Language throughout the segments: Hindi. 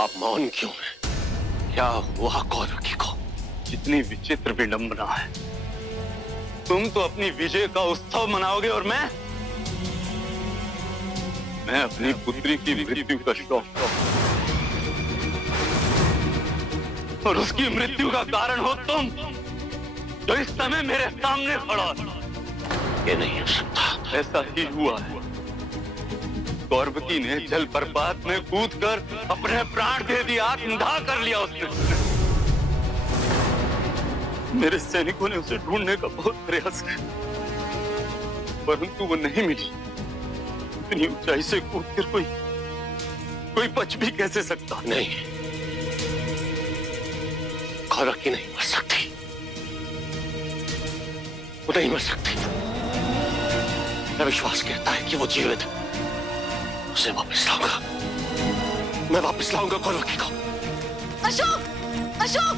आप मौन क्यों हैं? क्या हुआ कौरकी को? कितनी विचित्र विडंबना है। तुम तो अपनी विजय का उत्सव मनाओगे और मैं अपनी पुत्री की मृत्यु का शोक, और उसकी मृत्यु का कारण हो तुम, जो इस समय मेरे सामने खड़ा हो। ये नहीं हो सकता। ऐसा ही हुआ है। कौरवकी ने जल प्रपात में कूदकर अपने प्राण दे दिया, आत्मदाह कर लिया उसने। मेरे सैनिकों ने उसे ढूंढने का बहुत प्रयास किया, परंतु वो नहीं मिली। इतनी ऊंचाई से कूदकर कोई बच भी कैसे सकता? नहीं, कौरकी नहीं मर सकती। वो नहीं मर सकती। मेरा विश्वास कहता है कि वो जीवित है। उसे वापस लाऊंगा। मैं वापस लाऊंगा कौरकी को। अशोक! अशोक!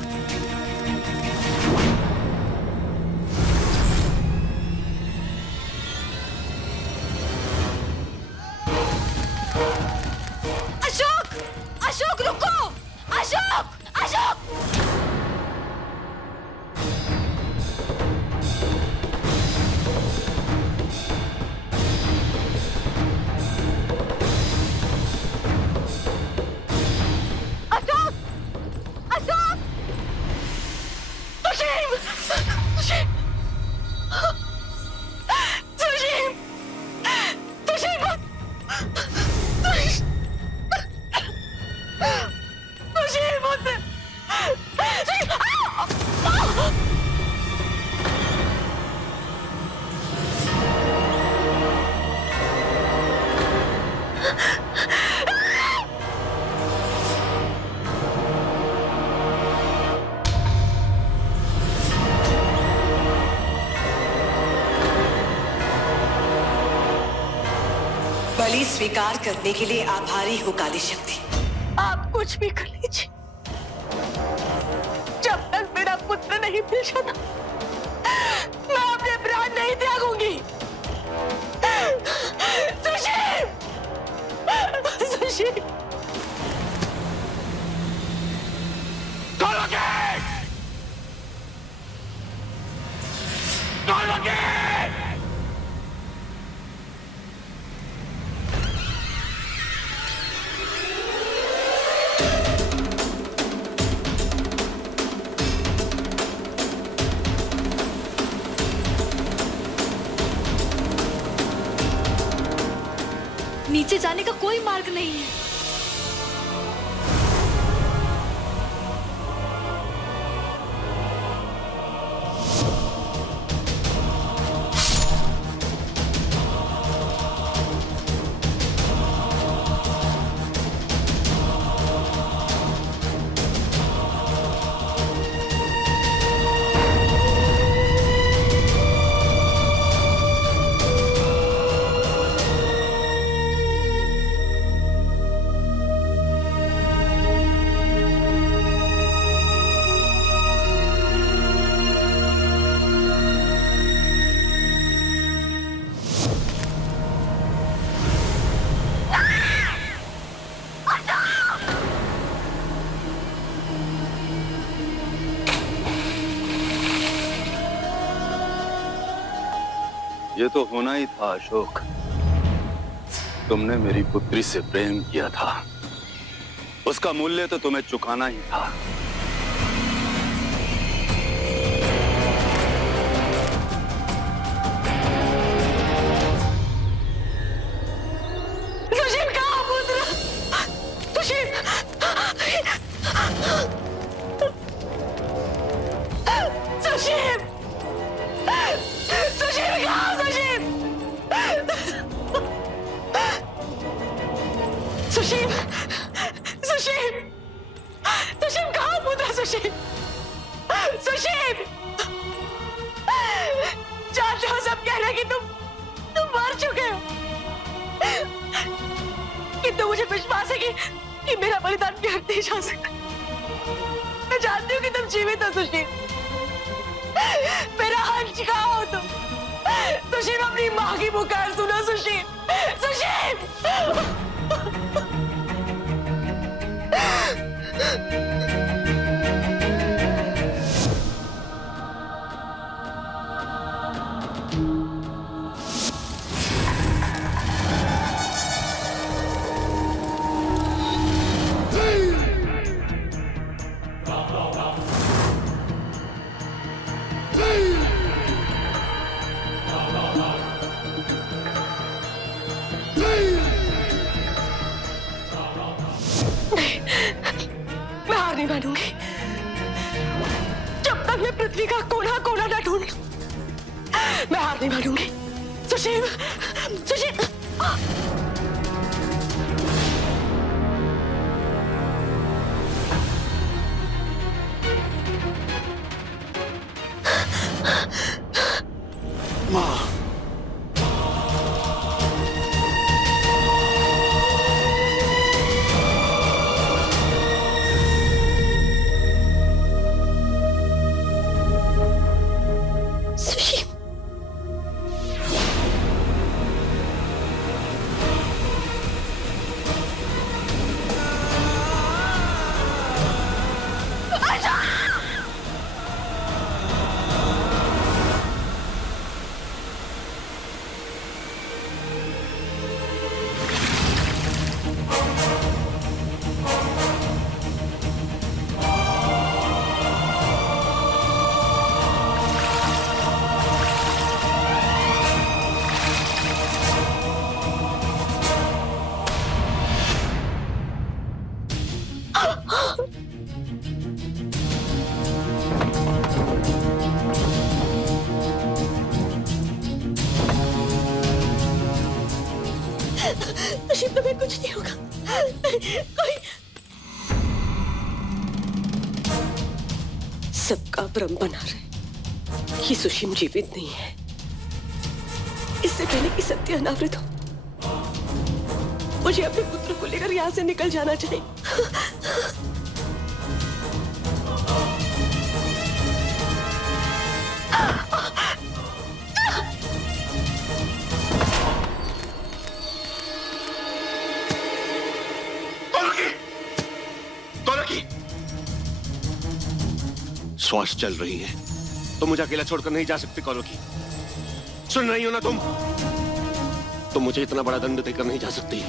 अशोक! अशोक रुको! अशोक! अशोक! अशोक! अशोक! सुशील! सुशील! सुशील! सुशील! सुशील मुझसे! बलि स्वीकार करने के लिए आभारी हूँ काली शक्ति। आप कुछ भी कर लीजिए, जब तक मेरा पुत्र नहीं मिल जाता मैं अपने प्राण नहीं त्यागूंगी। सुशील! सुशील! नीचे जाने का कोई मार्ग नहीं है। ये तो होना ही था अशोक। तुमने मेरी पुत्री से प्रेम किया था, उसका मूल्य तो तुम्हें चुकाना ही था। सुशील कहाँ पुत्र? सुशील! सुशील! सुशील कहाँ? सुशील! सुशील! सुशील! सुशील कहाँ पुत्र? सुशील! सुशील! जानते हो सब कह रहे हैं कि तुम मर चुके हो, किंतु मुझे विश्वास है कि मेरा बलिदान व्यर्थ नहीं जा सकता। मैं जानती हूँ कि तुम जीवित हो सुशील। मेरा हंस कहाँ हो तुम? सुशील अपनी माँ की पुकार सुनो सुशील। सुशील! नहीं मानूंगी जब तक मैं पृथ्वी का कोना कोना ना ढूंढ लूं। मैं हार नहीं मानूंगी। सुशील, सुशील। माँ, सुशील, सुशील, तुम्हें कुछ नहीं होगा। कोई सबका भ्रम बना रहे कि सुशील जीवित नहीं है। इससे पहले कि सत्य अनावृत हो, मुझे अपने पुत्र को लेकर यहाँ से निकल जाना चाहिए। श्वास चल रही है तो मुझे अकेला छोड़कर नहीं जा सकती कौरकी। सुन रही हो ना तुम मुझे इतना बड़ा दंड देकर नहीं जा सकती।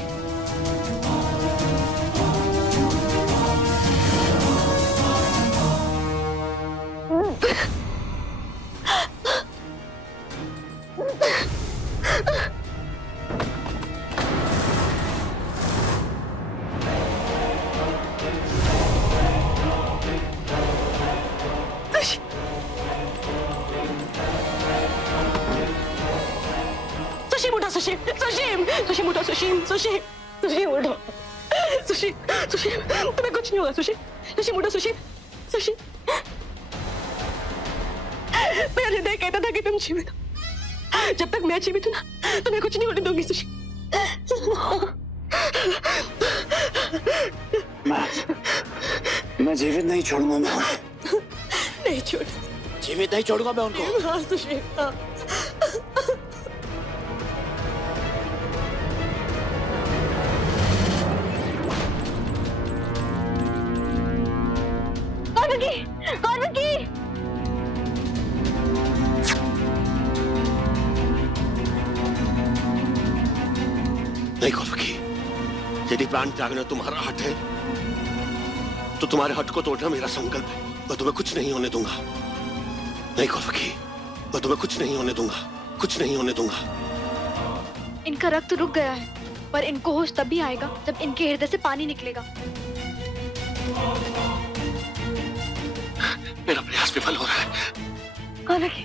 सुशील, सुशील उठो, सुशील उठो, सुशील तुम्हें कुछ नहीं होगा। सुशील उठो, सुशील। मेरा हृदय कहता था कि तुम जीवित हो। जब तक मैं जीवित हूं ना, तुम्हें कुछ नहीं होने दूंगी। सुशील, मैं जीवित नहीं छोड़ूंगा मैं उन्हें। नहीं छोड़, जीवित नहीं छोड़ूंगा मैं उनको। हाँ सुशील, हाँ। कौरकी, नहीं कौरकी, यदि प्राण त्यागना तुम्हारा हट है तो तुम्हारे हट को तोड़ना मेरा संकल्प है। मैं तुम्हें कुछ नहीं होने दूंगा। नहीं कौरकी, मैं तुम्हें कुछ नहीं होने दूंगा। इनका रक्त रुक गया है, पर इनको होश तभी आएगा जब इनके हृदय से पानी निकलेगा। मेरा प्रयास विफल हो रहा है। कौरकी,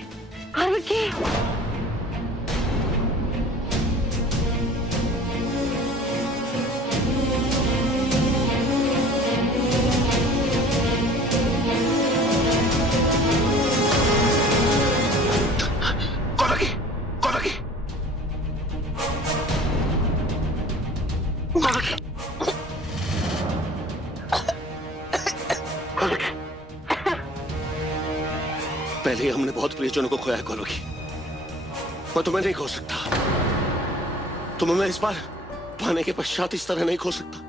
पहले ही हमने बहुत प्रियजनों को खोया है कौरकी। मैं तुम्हें नहीं खो सकता। तुम्हें मैं इस बार पाने के पश्चात इस तरह नहीं खो सकता।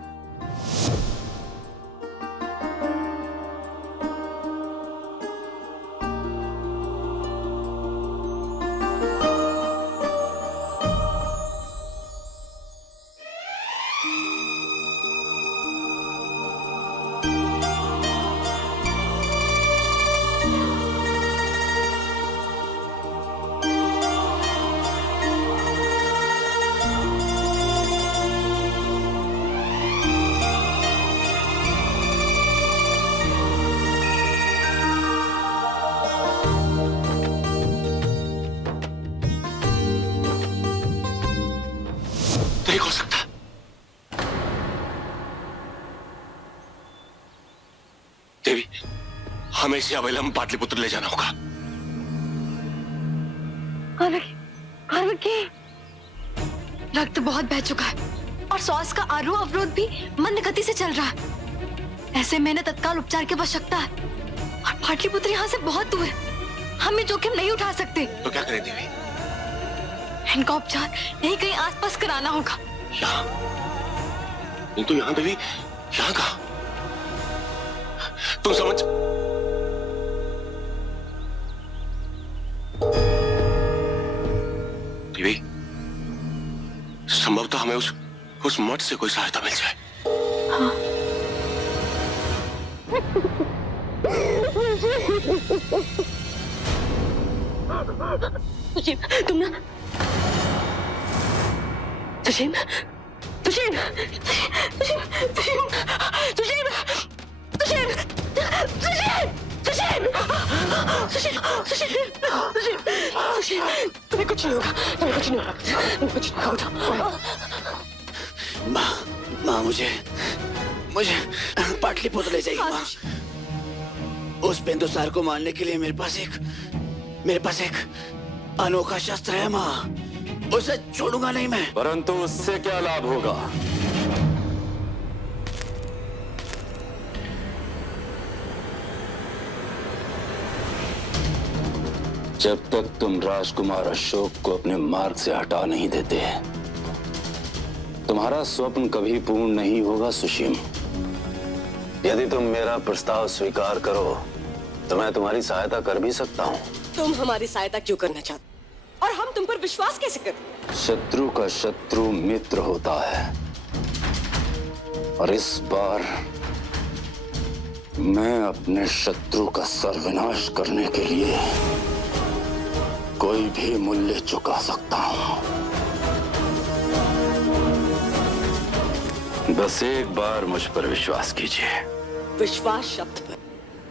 नहीं हो सकता। देवी, हमें इसे अवैलम पाटलिपुत्र ले जाना होगा। रक्त बहुत बह चुका है और श्वास का आरोह अवरोध भी मंद गति से चल रहा है। ऐसे में इन्हें तत्काल उपचार की आवश्यकता है और पाटलिपुत्र यहाँ से बहुत दूर है। हम ये जोखिम नहीं उठा सकते। तो क्या करें देवी? इनका उपचार यहीं कहीं आसपास कराना होगा। यहाँ? नहीं तो यहाँ देवी, यहाँ कहाँ? तुम समझ? देवी, संभवतः हमें उस मठ से कोई सहायता मिल जाए। हाँ। सुशील, तुम ना सुशील, सुशील, सुशील, सुशील, सुशील, सुशील, सुशील, सुशील, सुशील, सुशील, तुम्हें कुछ नहीं होगा, तुम्हें कुछ नहीं होगा, तुम्हें कुछ नहीं होगा। माँ मुझे पाटलिपुत्र ले जाइए माँ। उस बिंदुसार को मारने के लिए मेरे पास एक अनोखा शस्त्र है माँ। उसे छोड़ूंगा नहीं मैं। परंतु उससे क्या लाभ होगा? जब तक तुम राजकुमार अशोक को अपने मार्ग से हटा नहीं देते, तुम्हारा स्वप्न कभी पूर्ण नहीं होगा सुशीम। यदि तुम मेरा प्रस्ताव स्वीकार करो तो मैं तुम्हारी सहायता कर भी सकता हूँ। तुम हमारी सहायता क्यों करना चाहते और हम तुम पर विश्वास कैसे करें? शत्रु का शत्रु मित्र होता है और इस बार मैं अपने शत्रु का सर्वनाश करने के लिए कोई भी मूल्य चुका सकता हूँ। बस एक बार मुझ पर विश्वास कीजिए। विश्वास शब्द पर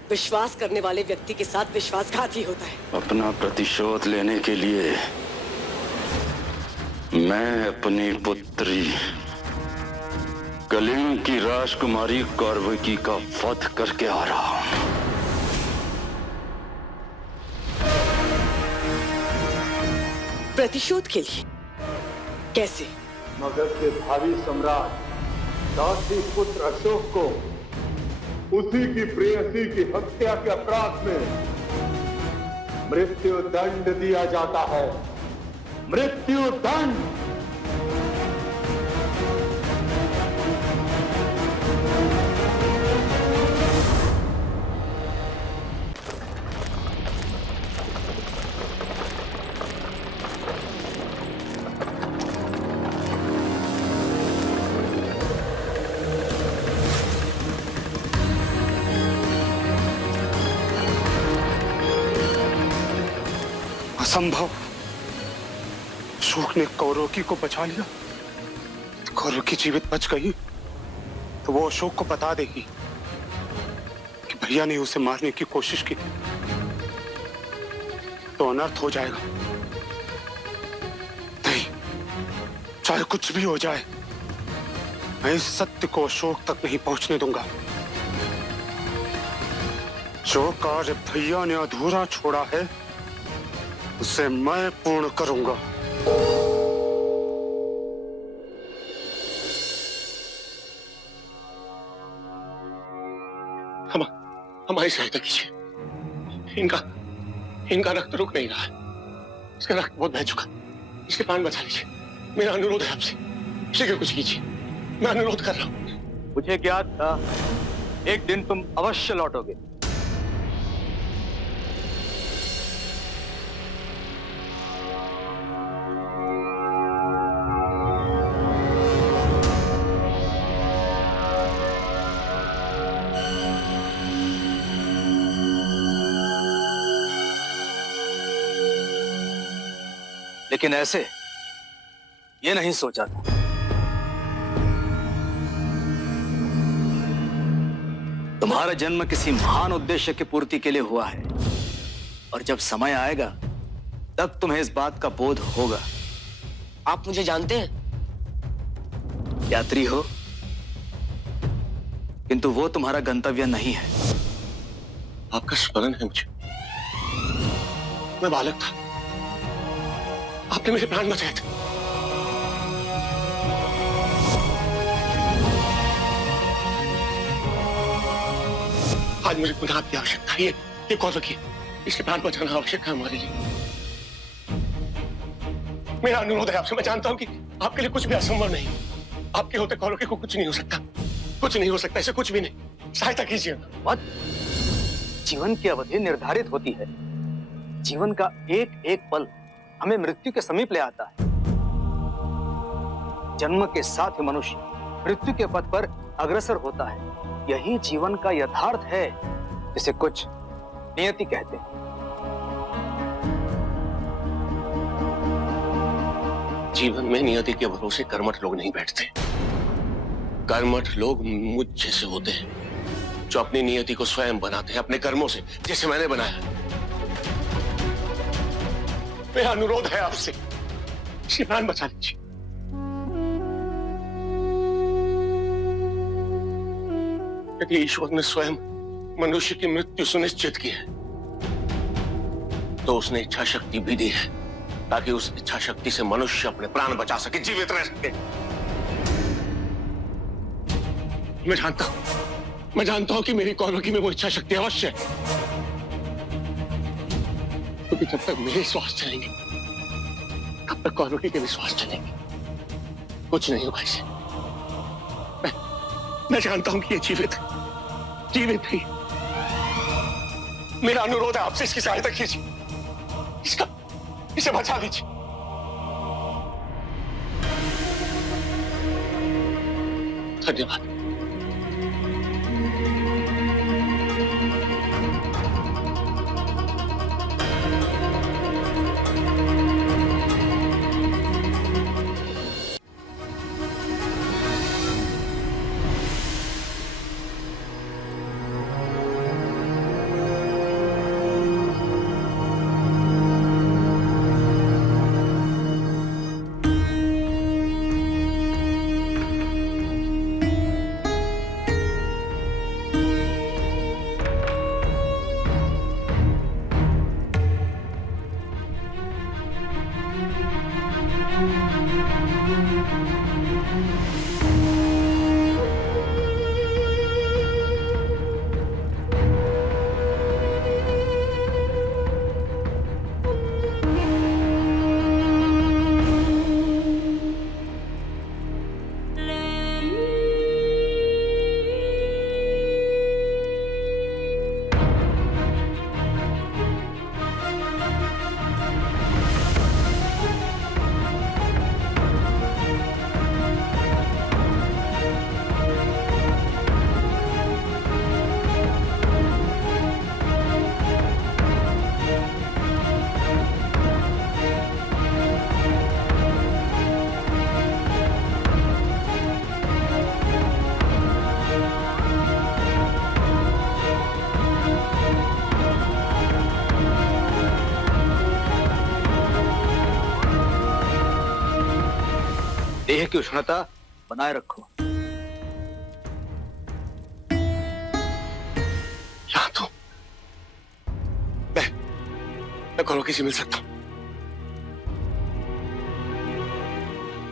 विश्वास करने वाले व्यक्ति के साथ विश्वासघात ही होता है। अपना प्रतिशोध लेने के लिए मैं अपनी पुत्री कलिंग की राजकुमारी कौरवकी का वध करके आ रहा हूं। प्रतिशोध के लिए? कैसे? मगध के भावी सम्राट दासी पुत्र अशोक को उसी की प्रेयसी की हत्या के अपराध में मृत्यु दंड दिया जाता है। मृत्यु दंड। असंभव। अशोक ने कौरवकी को बचा लिया। कौरवकी जीवित बच गई तो वो अशोक को बता देगी कि भैया ने उसे मारने की कोशिश की, तो अनर्थ हो जाएगा। नहीं, चाहे कुछ भी हो जाए, मैं इस सत्य को अशोक तक नहीं पहुंचने दूंगा। जो कार्य भैया ने अधूरा छोड़ा है उसे मैं पूर्ण करूंगा। हमारी सहायता कीजिए। इनका रक्त रुक नहीं रहा है। इसका रक्त बहुत बह चुका। इसके प्राण बचा लीजिए। मेरा अनुरोध है आपसे, शीघ्र कुछ कीजिए। मैं अनुरोध कर रहा हूं। मुझे ज्ञात था एक दिन तुम अवश्य लौटोगे। लेकिन ऐसे ये नहीं सोचा था। तुम्हारा जन्म किसी महान उद्देश्य की पूर्ति के लिए हुआ है और जब समय आएगा तब तुम्हें इस बात का बोध होगा। आप मुझे जानते हैं? यात्री हो, किंतु वो तुम्हारा गंतव्य नहीं है। आपका स्मरण है मुझे। मैं बालक था, आपने मेरे प्राण बचाए थे। आज मुझे पुनः आपकी आवश्यकता है। ये कौन रखिए, इसके प्राण बचाना आवश्यक है हमारे लिए। मेरा अनुरोध है आपसे। मैं जानता हूं कि आपके लिए कुछ भी असंभव नहीं। आपके होते कौरव को कुछ नहीं हो सकता, कुछ नहीं हो सकता, ऐसे कुछ भी नहीं। सहायता कीजिए। मत। जीवन की अवधि निर्धारित होती है। जीवन का एक एक पल हमें मृत्यु के समीप ले आता है। जन्म के साथ ही मनुष्य मृत्यु के पथ पर अग्रसर होता है। यही जीवन का यथार्थ है, जिसे कुछ नियति कहते हैं। जीवन में नियति के भरोसे कर्मठ लोग नहीं बैठते। कर्मठ लोग मुझ जैसे होते हैं, जो अपनी नियति को स्वयं बनाते हैं, अपने कर्मों से, जैसे मैंने बनाया। मेरा अनुरोध है आपसे, श्रीमान बचा लीजिए। यदि ईश्वर ने स्वयं मनुष्य की मृत्यु सुनिश्चित की है, तो उसने इच्छा शक्ति भी दी है, ताकि उस इच्छा शक्ति से मनुष्य अपने प्राण बचा सके, जीवित रह सके। मैं जानता हूं कि मेरी कौरवकी में वो इच्छा शक्ति अवश्य है, क्योंकि जब तक मेरे श्वास चलेंगे, तब तक कौरवकी के भी श्वास चलेंगे। कुछ नहीं होगा इसे। मैं जानता हूं कि ये जीवित है। मेरा अनुरोध है आपसे, इसकी सहायता कीजिए, इसे बचा लीजिए। धन्यवाद। देह की उष्णता बनाए रखो। यहाँ तो मैं कौरवकी से मिल सकता हूं।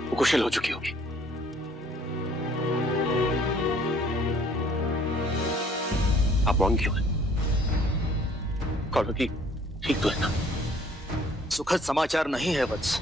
वो कुशल हो चुकी होगी। आप मौन क्यों हैं? कौरवकी ठीक तो है ना? सुखद समाचार नहीं है वत्स।